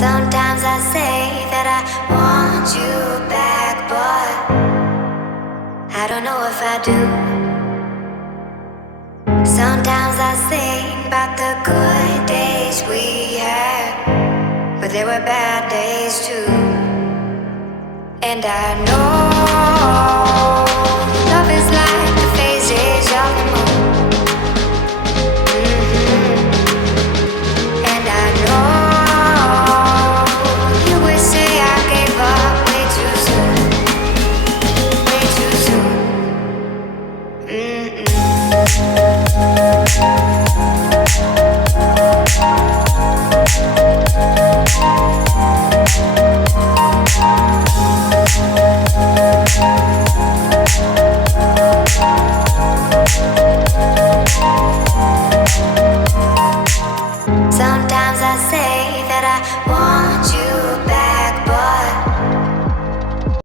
Sometimes I say that I want you back, but I don't know if I do. Sometimes I think about the good days we had, but there were bad days too. And I know